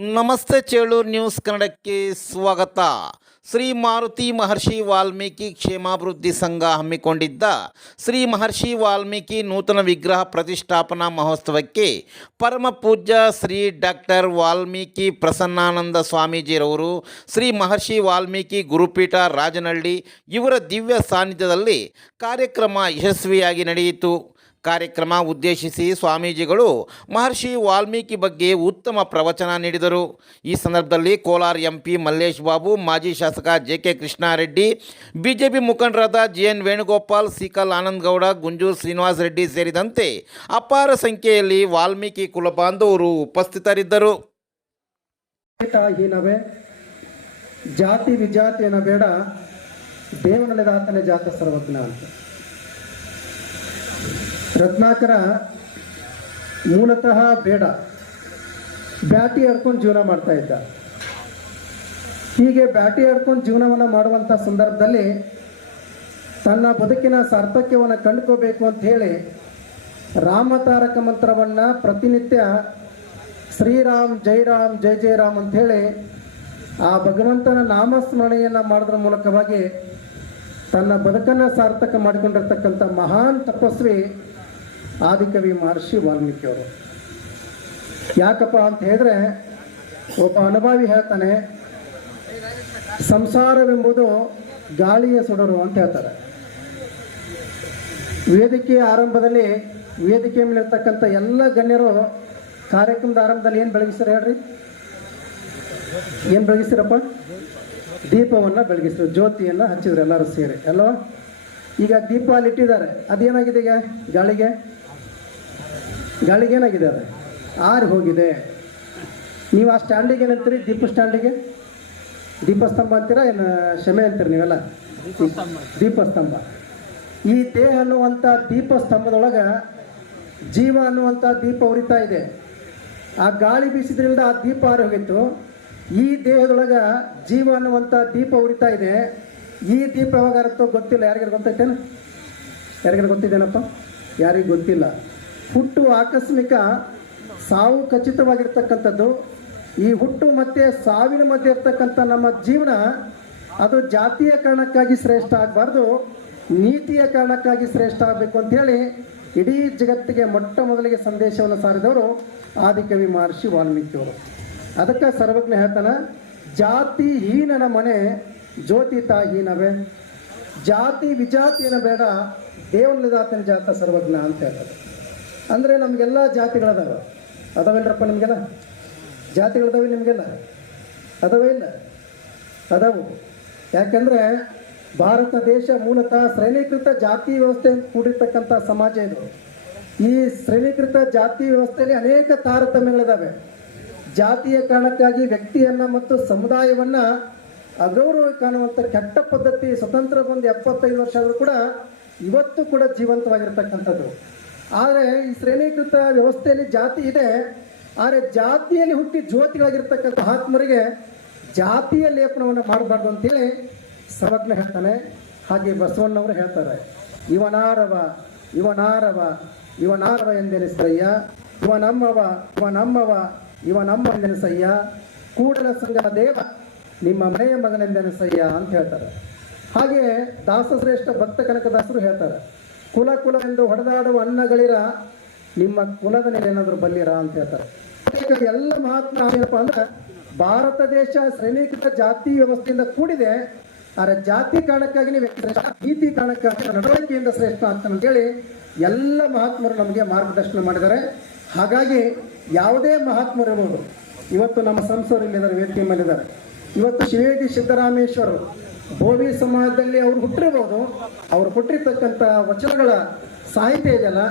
ನಮಸ್ತೆ ಚೇಳೂರು ನ್ಯೂಸ್ ಕನ್ನಡಕ್ಕೆ ಸ್ವಾಗತ. ಶ್ರೀ ಮಾರುತಿ ಮಹರ್ಷಿ ವಾಲ್ಮೀಕಿ ಕ್ಷೇಮಾಭಿವೃದ್ಧಿ ಸಂಘ ಹಮ್ಮಿಕೊಂಡಿದ್ದ ಶ್ರೀ ಮಹರ್ಷಿ ವಾಲ್ಮೀಕಿ ನೂತನ ವಿಗ್ರಹ ಪ್ರತಿಷ್ಠಾಪನಾ ಮಹೋತ್ಸವಕ್ಕೆ ಪರಮ ಪೂಜ್ಯ ಶ್ರೀ ಡಾಕ್ಟರ್ ವಾಲ್ಮೀಕಿ ಪ್ರಸನ್ನಾನಂದ ಸ್ವಾಮೀಜಿರವರು, ಶ್ರೀ ಮಹರ್ಷಿ ವಾಲ್ಮೀಕಿ ಗುರುಪೀಠ ರಾಜನಹಳ್ಳಿ ಇವರ ದಿವ್ಯ ಸಾನ್ನಿಧ್ಯದಲ್ಲಿ ಕಾರ್ಯಕ್ರಮ ಯಶಸ್ವಿಯಾಗಿ ನಡೆಯಿತು. ಕಾರ್ಯಕ್ರಮ ಉದ್ದೇಶಿಸಿ ಸ್ವಾಮೀಜಿಗಳು ಮಹರ್ಷಿ ವಾಲ್ಮೀಕಿ ಬಗ್ಗೆ ಉತ್ತಮ ಪ್ರವಚನ ನೀಡಿದರು. ಈ ಸಂದರ್ಭದಲ್ಲಿ ಕೋಲಾರ ಎಂಪಿ ಮಲ್ಲೇಶ್ ಬಾಬು, ಮಾಜಿ ಶಾಸಕ ಜೆ ಕೆ ಕೃಷ್ಣಾರೆಡ್ಡಿ, ಬಿಜೆಪಿ ಮುಖಂಡರಾದ ಜಿ ಎನ್ ವೇಣುಗೋಪಾಲ್ ಸಿಕಲ್ ಆನಂದಗೌಡ, ಗುಂಜೂರ್ ಶ್ರೀನಿವಾಸ ರೆಡ್ಡಿ ಸೇರಿದಂತೆ ಅಪಾರ ಸಂಖ್ಯೆಯಲ್ಲಿ ವಾಲ್ಮೀಕಿ ಕುಲಬಾಂಧವರು ಉಪಸ್ಥಿತರಿದ್ದರು. ಜಾತಿ ವಿಜಾತಿಯನ್ನು ಬೇಡ ದೇವನಲ್ಲಿದಾತನೇ ಜಾತ ಸರ್ವಜ್ಞ ಅಂತ. ರತ್ನಾಕರ ಮೂಲತಃ ಬೇಡ. ಬ್ಯಾಟಿ ಹಡ್ಕೊಂಡು ಜೀವನ ಮಾಡ್ತಾ ಇದ್ದ. ಹೀಗೆ ಬ್ಯಾಟಿ ಹಡ್ಕೊಂಡು ಜೀವನವನ್ನು ಮಾಡುವಂಥ ಸಂದರ್ಭದಲ್ಲಿ ತನ್ನ ಬದುಕಿನ ಸಾರ್ಥಕ್ಯವನ್ನು ಕಂಡುಕೋಬೇಕು ಅಂತ ಹೇಳಿ ರಾಮತಾರಕ ಮಂತ್ರವನ್ನು ಪ್ರತಿನಿತ್ಯ ಶ್ರೀರಾಮ್, ಜೈರಾಮ್, ಜೈ ಜಯರಾಮ್ ಅಂತ ಹೇಳಿ ಆ ಭಗವಂತನ ನಾಮಸ್ಮರಣೆಯನ್ನು ಮಾಡೋದ್ರ ಮೂಲಕವಾಗಿ ತನ್ನ ಬದುಕನ್ನು ಸಾರ್ಥಕ ಮಾಡಿಕೊಂಡಿರ್ತಕ್ಕಂಥ ಮಹಾನ್ ತಪಸ್ವಿ ಆದಿಕವಿ ಮಹರ್ಷಿ ವಾಲ್ಮೀಕಿಯವರು. ಯಾಕಪ್ಪ ಅಂತ ಹೇಳಿದ್ರೆ, ಒಬ್ಬ ಅನುಭವಿ ಹೇಳ್ತಾನೆ, ಸಂಸಾರವೆಂಬುದು ಗಾಳಿಯ ಸುಡರು ಅಂತ ಹೇಳ್ತಾರೆ. ವೇದಿಕೆಯ ಆರಂಭದಲ್ಲಿ ವೇದಿಕೆ ಮೇಲಿರ್ತಕ್ಕಂಥ ಎಲ್ಲ ಗಣ್ಯರು ಕಾರ್ಯಕ್ರಮದ ಆರಂಭದಲ್ಲಿ ಏನು ಬೆಳಗಿಸ್ತಾರೆ ಹೇಳ್ರಿ? ಏನು ಬೆಳಗಿಸ್ತೀರಪ್ಪ? ದೀಪವನ್ನು ಬೆಳಗಿಸಿದ್ರು ಜ್ಯೋತಿಯನ್ನು ಹಚ್ಚಿದ್ರು ಎಲ್ಲರೂ ಸೇರಿ, ಅಲ್ವಾ? ಈಗ ದೀಪ ಅಲ್ಲಿ ಇಟ್ಟಿದ್ದಾರೆ, ಅದೇನಾಗಿದೆ ಈಗ ಗಾಳಿಗೆ? ಗಾಳಿಗೆ ಏನಾಗಿದೆ ಅದು? ಆರಿ ಹೋಗಿದೆ. ನೀವು ಆ ಸ್ಟ್ಯಾಂಡಿಗೆ ಏನಂತೀರಿ ದೀಪ ಸ್ಟ್ಯಾಂಡಿಗೆ? ದೀಪಸ್ತಂಭ ಅಂತೀರಾ ಏನು ಶಮೆ ಅಂತೀರಿ ನೀವೆಲ್ಲ? ದೀಪಸ್ತಂಭ. ಈ ದೇಹ ಅನ್ನುವಂಥ ದೀಪಸ್ತಂಭದೊಳಗೆ ಜೀವ ಅನ್ನುವಂಥ ದೀಪ ಉರಿತಾ ಇದೆ. ಆ ಗಾಳಿ ಬೀಸಿದ್ರಿಂದ ಆ ದೀಪ ಆರಿ ಹೋಗಿತ್ತು. ಈ ದೇಹದೊಳಗೆ ಜೀವ ಅನ್ನುವಂಥ ದೀಪ ಉರಿತಾ ಇದೆ. ಈ ದೀಪ ಯಾವಾಗ ಗೊತ್ತಿಲ್ಲ. ಯಾರಿಗಾರು ಗೊತ್ತೈತೇನು ಯಾರಿಗಾರು ಗೊತ್ತಿದ್ದೇನಪ್ಪ? ಯಾರಿಗೂ ಗೊತ್ತಿಲ್ಲ. ಹುಟ್ಟು ಆಕಸ್ಮಿಕ ಸಾವು ಖಚಿತವಾಗಿರ್ತಕ್ಕಂಥದ್ದು. ಈ ಹುಟ್ಟು ಮತ್ತು ಸಾವಿನ ಮಧ್ಯೆ ಇರ್ತಕ್ಕಂಥ ನಮ್ಮ ಜೀವನ, ಅದು ಜಾತಿಯ ಕಾರಣಕ್ಕಾಗಿ ಶ್ರೇಷ್ಠ ಆಗಬಾರ್ದು, ನೀತಿಯ ಕಾರಣಕ್ಕಾಗಿ ಶ್ರೇಷ್ಠ ಆಗಬೇಕು ಅಂತೇಳಿ ಇಡೀ ಜಗತ್ತಿಗೆ ಮೊಟ್ಟ ಮೊದಲಿಗೆ ಸಂದೇಶವನ್ನು ಸಾರಿದವರು ಆದಿಕವಿ ಮಹರ್ಷಿ ವಾಲ್ಮೀಕಿಯವರು ಅದಕ್ಕೆ ಸರ್ವಜ್ಞ ಹೇಳ್ತಾನೆ, ಜಾತಿ ಹೀನನ ಮನೆ, ಜ್ಯೋತಿ ಹೀನವೇ. ಜಾತಿ ವಿಜಾತಿಯನ್ನು ಬೇಡ ದೇವನದಾತನ ಜಾತ ಸರ್ವಜ್ಞ ಅಂತ ಹೇಳ್ತಾರೆ. ಅಂದರೆ ನಮಗೆಲ್ಲ ಜಾತಿಗಳದಾವ. ಅದಾವೇನ್ರಪ್ಪ ನಿಮಗೆಲ್ಲ? ಜಾತಿಗಳದಾವೆ ನಿಮಗೆಲ್ಲ? ಅದಾವ ಇಲ್ಲ. ಅದಾವು. ಯಾಕಂದರೆ ಭಾರತ ದೇಶ ಮೂಲತಃ ಶ್ರೇಣೀಕೃತ ಜಾತಿ ವ್ಯವಸ್ಥೆ ಕೂಡಿರ್ತಕ್ಕಂಥ ಸಮಾಜ ಇದು. ಈ ಶ್ರೇಣೀಕೃತ ಜಾತಿ ವ್ಯವಸ್ಥೆಯಲ್ಲಿ ಅನೇಕ ತಾರತಮ್ಯಗಳಿದಾವೆ. ಜಾತಿಯ ಕಾರಣಕ್ಕಾಗಿ ವ್ಯಕ್ತಿಯನ್ನ ಮತ್ತು ಸಮುದಾಯವನ್ನ ಅಗೌರವ ಕಾಣುವಂಥ ಕೆಟ್ಟ ಪದ್ಧತಿ, ಸ್ವತಂತ್ರ ಬಂದು ಎಪ್ಪತ್ತೈದು ವರ್ಷ ಆದರೂ ಕೂಡ ಇವತ್ತು ಕೂಡ ಜೀವಂತವಾಗಿರ್ತಕ್ಕಂಥದ್ದು. ಆದರೆ ಈ ಶ್ರೇಣೀಕೃತ ವ್ಯವಸ್ಥೆಯಲ್ಲಿ ಜಾತಿ ಇದೆ. ಆದರೆ ಜಾತಿಯಲ್ಲಿ ಹುಟ್ಟಿ ಜ್ಯೋತಿಗಳಾಗಿರ್ತಕ್ಕಂಥ ಆತ್ಮರಿಗೆ ಜಾತಿಯ ಲೇಪನವನ್ನು ಮಾಡಬಾರ್ದು ಅಂತೇಳಿ ಸಮಗ್ನ ಹೇಳ್ತಾನೆ. ಹಾಗೆ ಬಸವಣ್ಣವರು ಹೇಳ್ತಾರೆ. ಇವನಾರವ ಇವನಾರವ ಇವನಾರವ ಎಂದೆನಿಸಯ್ಯ ಇವ ನಮ್ಮವ ಇವ ನಮ್ಮವ ಇವ ನಮ್ಮ ಎಂದೆನಿಸಯ್ಯ ಕೂಡಲ ಸಂಗಮ ದೇವ, ನಿಮ್ಮ ಮನೆಯ ಮಗನೆಂದೆನಿಸಯ್ಯ ಅಂತ ಹೇಳ್ತಾರೆ. ಹಾಗೆ ದಾಸಶ್ರೇಷ್ಠ ಭಕ್ತ ಕನಕದಾಸರು ಹೇಳ್ತಾರೆ. ಕುಲ ಕುಲ ಎಂದು ಹೊಡೆದಾಡುವ ಅನ್ನಗಳಿರ, ನಿಮ್ಮ ಕುಲದ ಮೇಲೆ ಏನಾದರೂ ಬಲ್ಲಿರ ಅಂತ ಹೇಳ್ತಾರೆ. ಎಲ್ಲ ಮಹಾತ್ಮ ಏನಪ್ಪ ಅಂದ್ರೆ ಭಾರತ ದೇಶ ಶ್ರೇಣೀಕೃತ ಜಾತಿ ವ್ಯವಸ್ಥೆಯಿಂದ ಕೂಡಿದೆ. ಆದರೆ ಜಾತಿ ಕಾರಣಕ್ಕಾಗಿ ನೀವು ನೀತಿ ಕಾರಣಕ್ಕಾಗಿ ನಡವಳಿಕೆಯಿಂದ ಶ್ರೇಷ್ಠ ಅಂತ ಹೇಳಿ ಎಲ್ಲ ಮಹಾತ್ಮರು ನಮಗೆ ಮಾರ್ಗದರ್ಶನ ಮಾಡಿದ್ದಾರೆ. ಹಾಗಾಗಿ ಯಾವುದೇ ಮಹಾತ್ಮರು ಇರ್ಬೋದು. ಇವತ್ತು ನಮ್ಮ ಸಂಸದರು ಇಲ್ಲಿದ್ದಾರೆ ವೇದಿಕೆ ಮೇಲಿದ್ದಾರೆ. ಇವತ್ತು ಶಿವೇದಿ ಸಿದ್ದರಾಮೇಶ್ವರರು ಬೋವಿ ಸಮಾಜದಲ್ಲಿ ಅವರು ಹುಟ್ಟಿರ್ಬೋದು. ಅವ್ರು ಹುಟ್ಟಿರ್ತಕ್ಕಂಥ ವಚನಗಳ ಸಾಹಿತ್ಯ ಇದೆಯಲ್ಲ,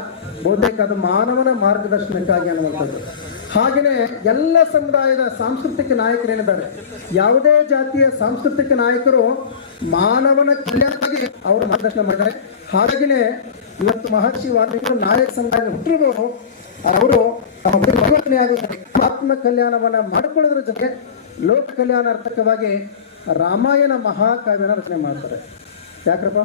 ಬಹುತೇಕ ಅದು ಮಾನವನ ಮಾರ್ಗದರ್ಶನಕ್ಕಾಗಿ ಅನ್ನುವಂಥದ್ದು. ಹಾಗೆಯೇ ಎಲ್ಲ ಸಮುದಾಯದ ಸಾಂಸ್ಕೃತಿಕ ನಾಯಕರೇನಿದ್ದಾರೆ? ಯಾವುದೇ ಜಾತಿಯ ಸಾಂಸ್ಕೃತಿಕ ನಾಯಕರು ಮಾನವನ ಕಲ್ಯಾಣಕ್ಕಾಗಿ ಅವರು ಮಾರ್ಗದರ್ಶನ ಮಾಡಿದ್ದಾರೆ. ಹಾಗೆಯೇ ಇವತ್ತು ಮಹರ್ಷಿ ವಾಲ್ಮೀಕಿ ನಾಯಕ ಸಮುದಾಯ ಹುಟ್ಟಿರ್ಬೋದು. ಅವರು ಆತ್ಮ ಕಲ್ಯಾಣವನ್ನ ಮಾಡಿಕೊಳ್ಳೋದ್ರ ಜೊತೆ ಲೋಕ ಕಲ್ಯಾಣಾರ್ಥಕವಾಗಿ ರಾಮಾಯಣ ಮಹಾಕಾವ್ಯನ ರಚನೆ ಮಾಡ್ತಾರೆ. ಯಾಕ್ರಪ್ಪ?